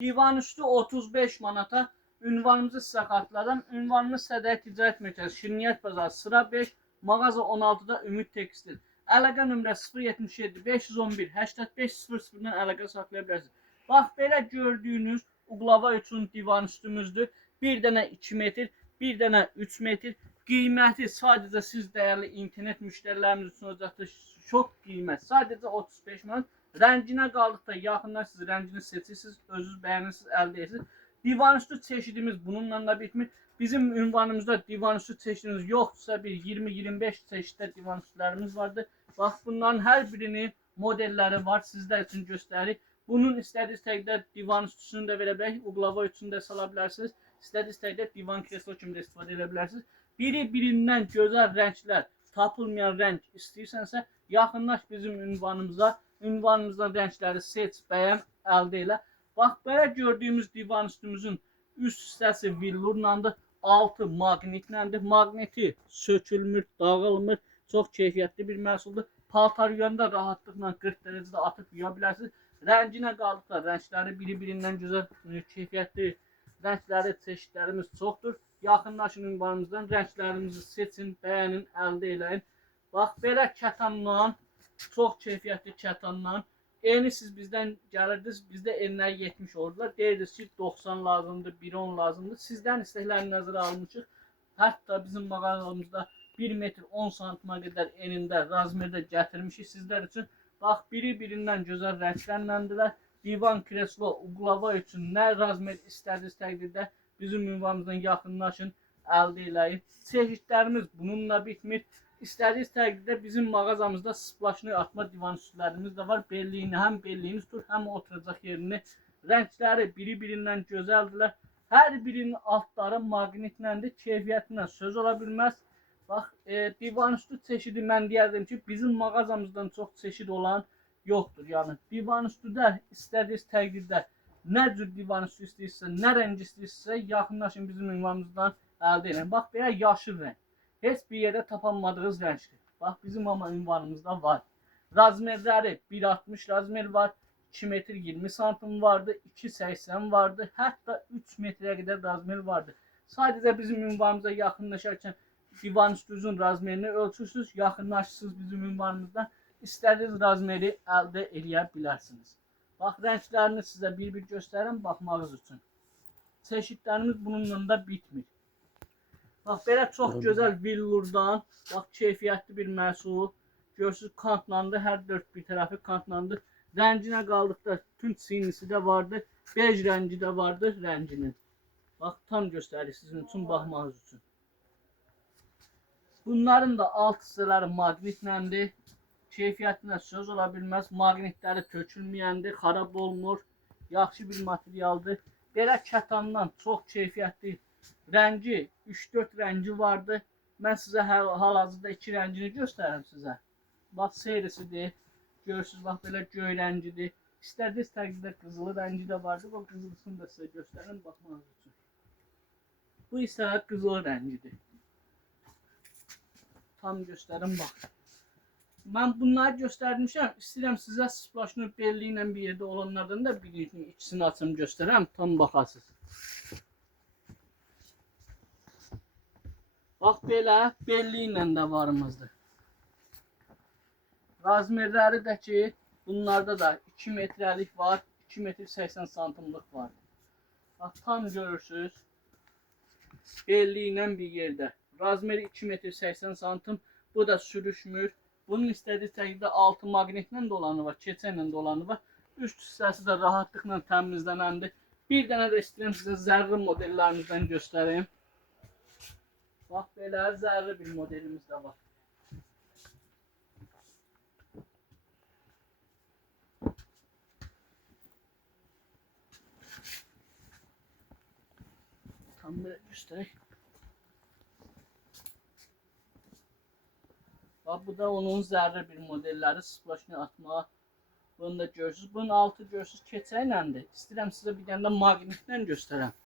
Divan üstü 35 manata. Ünvanımızı sizə xatırladım. Ünvanımız Sədər Ticarət Mərkəzi, Şirniyyət Bazarı, sıra 5, mağaza 16-da Ümid Tekstil. Əlaqə nömrəsi 077 511 8500-dan əlaqə saxlaya bilərsiniz. Bax, belə gördüyünüz uqlava üçün divan üstümüzdür. Bir dənə 2 metr, bir dənə 3 metr. Qiyməti sadəcə siz dəyərli internet müştərilərimiz üçün olacaqdır. Çox qiymət. Sadəcə 35 manat. Rənginə qaldıqda yaxınlaşırsınız, rəngini seçirsiniz, özünüz bəyənirsiniz, əldə edirsiniz. Divan üstü çeşidimiz bununla da bitmir. Bizim ünvanımızda divan üstü çeşidimiz yoxdursa bir 20-25 çeşiddə divan üstlərimiz vardır. Bax, bunların hər birinin modelləri var, sizlər üçün göstərik. Bunun istədiyiniz təqdirdə divan üstüsünü də verə bilərik, uqlava üçün də sala bilərsiniz. İstədiyiniz təqdirdə divan kreslo kimi də istifadə edə bilərsiniz. Biri-birindən gözəl rənglər, tapılmayan rəng istəyirsənsə, yaxınlaş bizim ünvanımıza. Ünvanımızdan rəngləri seç, bəyən, əldə elə. Bax, belə gördüyümüz divan üstümüzün üst hissəsi villurlandır, altı maqnitləndir. Maqniti sökülmür, dağılmır, çox keyfiyyətli bir məhsuldur. Paltar yuyanda rahatlıqla 40 dərəcədə atıb yuya bilərsiniz. Rənginə qaldıqda rəngləri biri-birindən gözəl, keyfiyyətli rəngləri, çeşidlərimiz çoxdur. Yaxınlaşın ünvanımızdan, rənglərimizi seçin, bəyənin, əldə eləyin. Bax, belə kətanla, çox keyfiyyətli kətanla. Eni siz bizdən gəlirdiniz, bizdə enləri 70 oldular. Deyirdiniz ki, 90 lazımdır, 110 lazımdır. Sizdən istəklərini nəzərə almışıq. Hətta bizim mağazamızda 1 metr 10 santima qədər enində, razmerdə gətirmişik sizlər üçün. Bax, biri-birindən gözəl rənglərləndirlər. Divan, kreslo, uqlava üçün nə razmer istədiniz təqdirdə bizim ünvanımızdan yaxınlaşın, əldə eləyin. Çeşidlərimiz bununla bitmir. İstədiyiniz təqdirdə bizim mağazamızda splaşını atma divan üstlərimiz də var. Belliyini, həm belliyini tutur, həm oturacaq yerini. Rəngləri biri-birindən gözəldirlər. Hər birinin altları maqnitləndir. Keyfiyyətindən söz ola bilməz. Bax, divan üstü çeşidi mən deyərdim ki, bizim mağazamızdan çox çeşid olan yoxdur. Yəni, divan üstüdə istədiyiniz təqdirdə nə cür divan üstü istəyirsə, nə rəng istəyirsə, yaxınlaşın bizim ünvanımızdan əldə edin. Bax, belə yaşıl rəng. Heç bir yerdə tapanmadığınız rəngdir. Bax, bizim amma ünvanımızda var. Razmerləri 1.60 razmer var, 2 metr 20 santim vardı, 2.80 vardı, hətta 3 metrə qədər razmer vardı. Sadəcə bizim ünvanımıza yaxınlaşarkən divan üstünüzün razmerini ölçürsünüz, yaxınlaşırsınız bizim ünvanımızdan, istədiyiniz razmeri əldə edə bilərsiniz. Bax, rənglərini sizə bir-bir göstərirəm, baxmağınız üçün. Çeşidlərimiz bununla da bitmir. Bax, belə çox gözəl villurdan, bax, keyfiyyətli bir məhsul. Görürsünüz, kantlandı, hər dörd bir tərəfi kantlandı. Rənginə qaldıqda tünc sinisi də vardır, bej rəngi də vardır rənginin. Bax, tam göstərir sizin üçün, baxmağınız üçün. Bunların da alt hissələri maqnitləndir. Keyfiyyətinə söz ola bilməz. Maqnitləri tökülməyəndir, xarab olmur. Yaxşı bir materialdır. Belə kətandan çox keyfiyyətli rəngi, 3-4 rəngi vardı. Mən sizə hal-hazırda 2 rəngini göstərirəm sizə. Bax, serisidir. Görürsünüz, bax, belə göy rəngidir. İstədiyiniz təqdirdə qızılı rəngi də vardı. Bax, qızılısını da sizə göstərirəm, baxmağınız üçün. Bu isə qızılı rəngidir. Tam göstərim, bax. Mən bunları göstərmişəm. İstəyirəm sizə splaşını belli ilə bir yerdə olanlardan da birinin ikisini açım göstərəm. Tam baxasınız. Bax, belə belli ilə də varımızdır. Razmerləri də ki, bunlarda da 2 metrəlik var, 2 metr 80 santimlik var. Bax, tam görürsünüz. Belli ilə bir yerdə. Razmeri 2 metr 80 santim. Bu da sürüşmür. Bunun istədiyi təqdirdə altı maqnitlə dolanı var, keçənlə dolanı var. Üst hissəsi də rahatlıqla təmizlənəndir. Bir dənə də istəyirəm sizə zərri modellərimizdən göstəreyim. Bax, belə zərri bir modelimiz də var. Tam belə göstərək. Bax, bu da onun zərri bir modelləri, splaşını atmağa. Bunu da görürsünüz. Bunun altı görürsünüz keçəyləndir. İstəyirəm sizə bir dənə də maqnitlə göstərəm.